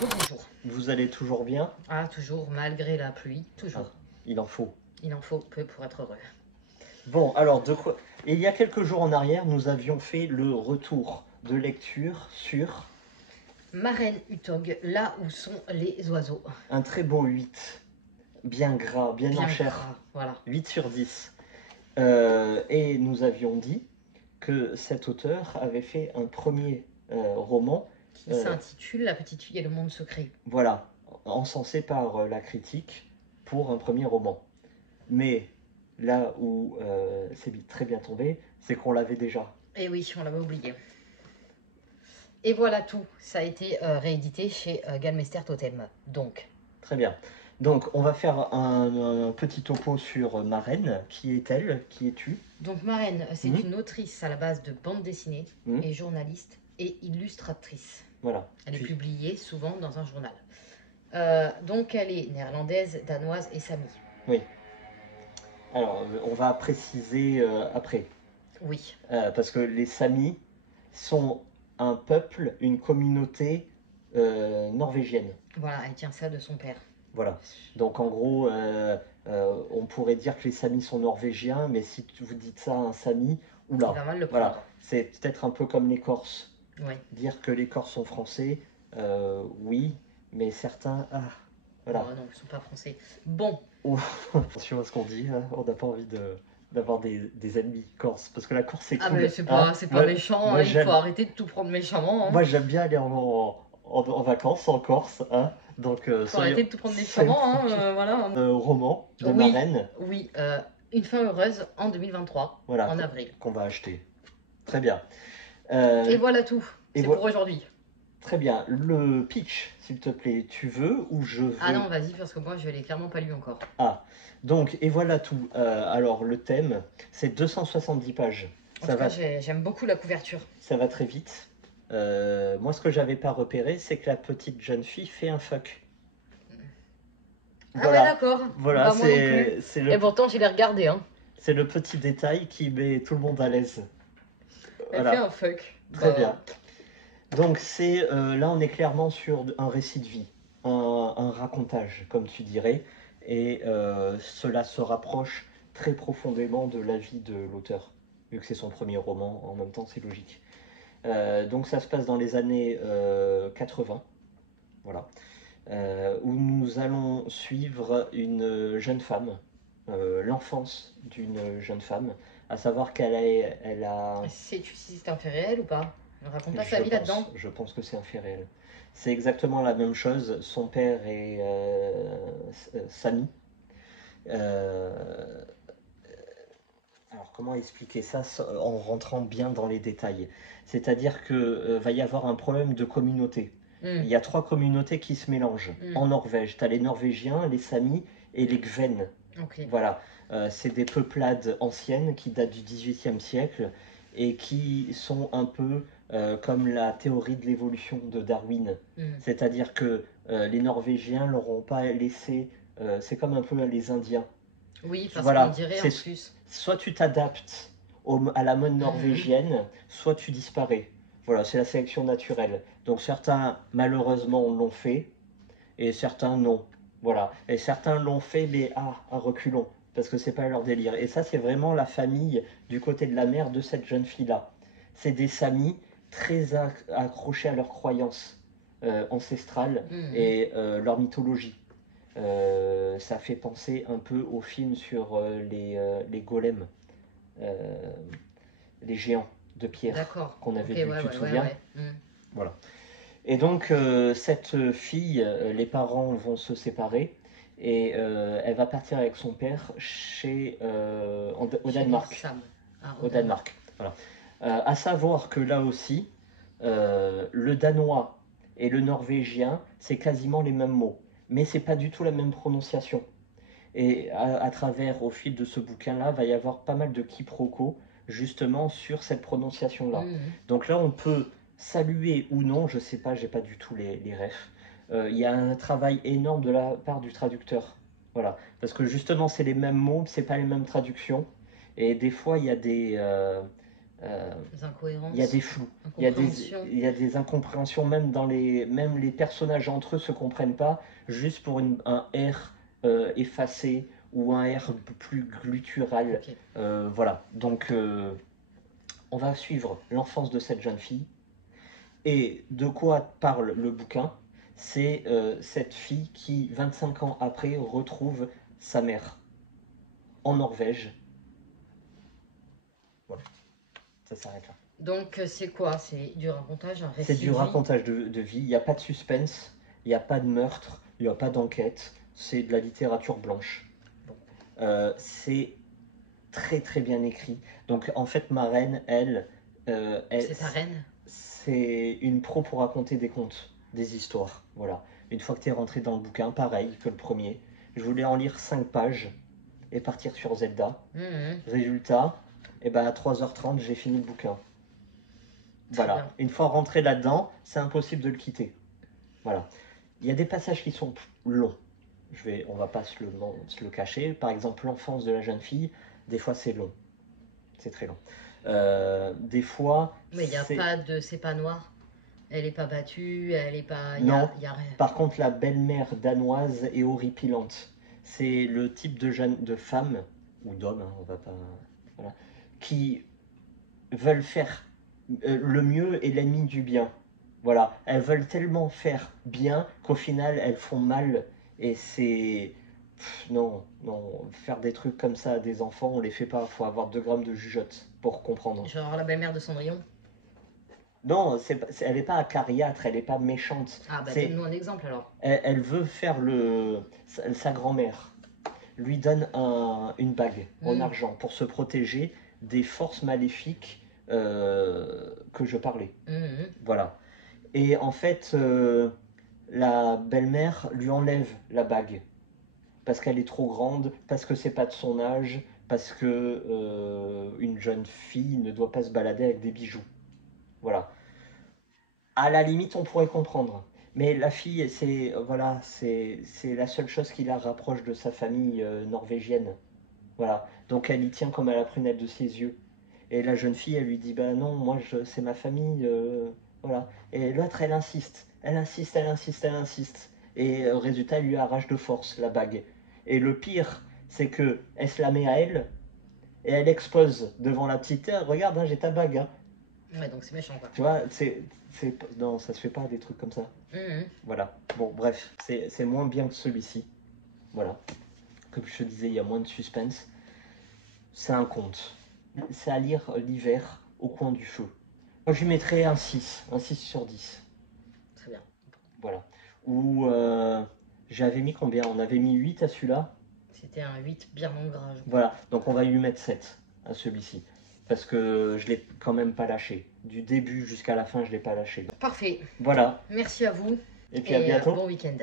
Rebonjour. Vous allez toujours bien? Ah, toujours, malgré la pluie, toujours. Ah, il en faut. Il en faut peu pour être heureux. Bon, alors, de quoi... Il y a quelques jours en arrière, nous avions fait le retour de lecture sur Maren Utog, là où sont les oiseaux. un très beau 8, bien gras, bien en Bien chair, gras, voilà. 8 sur 10. Et nous avions dit que cet auteur avait fait un premier roman, Qui s'intitule La petite fille et le monde secret. voilà, encensé par la critique pour un premier roman. Mais là où c'est très bien tombé, c'est qu'on l'avait déjà. Et oui, on l'avait oublié. Et voilà tout, ça a été réédité chez Galmester Totem. Donc, Très bien. Donc, on va faire un petit topo sur Marraine. Qui est-elle? Qui es-tu? donc Maren, c'est Mhm. une autrice à la base de bande dessinée Mhm. et journaliste et illustratrice. Voilà. Elle est Tu- publiée souvent dans un journal. Donc elle est néerlandaise, danoise et sami. Oui. Alors, on va préciser après. Oui, Parce que les Samis sont un peuple, une communauté norvégienne. voilà, elle tient ça de son père. Voilà. Donc en gros, on pourrait dire que les Samis sont norvégiens, mais si vous dites ça à un Sami, Il oula, va mal le voilà. prendre. C'est peut-être un peu comme les Corses. Oui. Dire que les Corses sont français, oui, mais certains, ah, voilà. Oh non, ils sont pas français. Bon, Oh, attention à ce qu'on dit, hein, on n'a pas envie d'avoir des ennemis corses, parce que la Corse c'est ah cool. mais c'est Hein. pas méchant, Moi hein, il faut j'aime, arrêter de tout prendre méchamment. Hein. moi j'aime bien aller en vacances en Corse, hein. Donc Il faut arrêter de tout prendre méchamment, hein, voilà. roman de Oui, Marraine, oui, Une fin heureuse en 2023, voilà, en avril. qu'on va acheter. Très bien. Et voilà tout, et c'est vo- pour aujourd'hui. Très bien. Le pitch, s'il te plaît, tu veux ou je veux? Ah non, vas-y, parce que moi je l'ai clairement pas lu encore. Ah, donc, et voilà tout. Alors, le thème, c'est 270 pages. En Ça tout cas, va, j'aime beaucoup la couverture. ça va très vite. Moi, ce que j'avais pas repéré, c'est que la petite jeune fille fait un fuck. Ah ouais, Voilà, d'accord. voilà, Bah moi non plus. c'est Et pourtant, je l'ai regardé, hein. le petit détail qui met tout le monde à l'aise. Elle fait Voilà, un fuck. très Bah, bien. Donc, là, on est clairement sur un récit de vie, un racontage, comme tu dirais, et cela se rapproche très profondément de la vie de l'auteur, vu que c'est son premier roman, en même temps, c'est logique. Donc, ça se passe dans les années 80, voilà, où nous allons suivre une jeune femme, l'enfance d'une jeune femme, à savoir elle a sais-tu si c'est un fait réel ou pas? Elle raconte pas sa je vie là-dedans? je pense que c'est un fait réel. C'est exactement la même chose. Son père est Sami. Euh, alors comment expliquer ça en rentrant bien dans les détails? C'est-à-dire que va y avoir un problème de communauté. Il y a trois communautés qui se mélangent. En Norvège, tu as les Norvégiens, les Samis et les Gven. Ok. Voilà, c'est des peuplades anciennes qui datent du XVIIIe siècle et qui sont un peu comme la théorie de l'évolution de Darwin. C'est-à-dire que les Norvégiens leur ont pas laissé, c'est comme un peu les Indiens. Oui, parce qu'on Voilà, dirait en plus. soit tu t'adaptes à la mode norvégienne, soit tu disparais. Voilà, c'est la sélection naturelle. Donc certains, malheureusement, l'ont fait, et certains non. Voilà. Et certains l'ont fait, mais à reculons, parce que c'est pas leur délire. Et ça, c'est vraiment la famille du côté de la mère de cette jeune fille-là. C'est des Samis très accrochés à leurs croyances ancestrales et leur mythologie. Ça fait penser un peu au film sur les golems, euh, les géants de pierre qu'on avait vu, tu te souviens? Voilà. Et donc, cette fille, les parents vont se séparer et elle va partir avec son père au Danemark. Au Danemark. Voilà. À savoir que là aussi, le danois et le norvégien, c'est quasiment les mêmes mots, mais c'est pas du tout la même prononciation. Et à travers, au fil de ce bouquin-là, va y avoir pas mal de quiproquos justement sur cette prononciation-là. Donc là, on peut saluer ou non, je sais pas, j'ai pas du tout les refs. Il y a un travail énorme de la part du traducteur. Voilà. Parce que justement, c'est les mêmes mots, c'est pas les mêmes traductions. Et des fois, il y a Des incohérences. Il y a des flous, Incompréhensions. il y a des incompréhensions, même les personnages entre eux se comprennent pas, juste pour un R effacé ou un R plus guttural. Ok. Voilà, donc on va suivre l'enfance de cette jeune fille. Et de quoi parle le bouquin? C'est cette fille qui, 25 ans après, retrouve sa mère en Norvège. Voilà, ça s'arrête là. Donc, c'est quoi? C'est du racontage, un C'est récit du de vie? racontage de vie, il n'y a pas de suspense, il n'y a pas de meurtre, il n'y a pas d'enquête, c'est de la littérature blanche. Bon. C'est très très bien écrit. Donc en fait, ma reine, C'est ta reine? c'est une pro pour raconter des contes, des histoires. Voilà. Une fois que tu es rentré dans le bouquin, pareil que le premier, je voulais en lire 5 pages et partir sur Zelda. Résultat, eh ben, à 3h30, j'ai fini le bouquin. Voilà. bien. Une fois rentré là-dedans, c'est impossible de le quitter. Voilà. Il y a des passages qui sont longs. On va pas se le cacher. Par exemple, l'enfance de la jeune fille, des fois c'est long. C'est très long. Des fois. Mais il n'y a pas de. C'est pas noir. Elle est pas battue, elle est pas. Non. Y a rien. Par contre, la belle-mère danoise est horripilante. C'est le type de femme, ou d'homme, hein, on va pas. Voilà, qui veulent faire le mieux et l'ennemi du bien. Voilà, elles veulent tellement faire bien qu'au final elles font mal. Et c'est. Non, non, faire des trucs comme ça à des enfants, on les fait pas. Faut avoir 2 grammes de jugeote pour comprendre. Genre la belle-mère de Cendrillon? Non, elle n'est pas acariâtre, elle n'est pas méchante. Ah bah donne-nous un exemple alors. Elle veut faire sa grand-mère lui donne une bague en argent pour se protéger des forces maléfiques que je parlais. Voilà. Et en fait, la belle-mère lui enlève la bague parce qu'elle est trop grande, parce que c'est pas de son âge, parce que une jeune fille ne doit pas se balader avec des bijoux. Voilà. À la limite, on pourrait comprendre. Mais la fille, voilà, c'est la seule chose qui la rapproche de sa famille norvégienne. Voilà. Donc elle y tient comme à la prunelle de ses yeux. Et la jeune fille, elle lui dit, bah non, moi, c'est ma famille. Voilà. Et l'autre, elle insiste. Elle insiste, elle insiste, elle insiste. Et résultat, elle lui arrache de force la bague. Et le pire, c'est que elle se la met à elle. Et elle expose devant la petite. Regarde, hein, j'ai ta bague. Hein. Ouais, donc c'est méchant quoi. Tu vois, non, ça se fait pas des trucs comme ça. Voilà. Bon, bref, c'est moins bien que celui-ci. Voilà. Comme je te disais, il y a moins de suspense. C'est un conte. C'est à lire l'hiver au coin du feu. Moi, je lui mettrais un 6 sur 10. Très bien. Voilà. Ou j'avais mis combien? On avait mis 8 à celui-là. C'était un 8 bien en gras. Voilà, donc on va lui mettre 7 à celui-ci. Parce que je l'ai quand même pas lâché. Du début jusqu'à la fin, je l'ai pas lâché. Parfait. Voilà. Merci à vous. Et puis à bientôt. Bon week-end.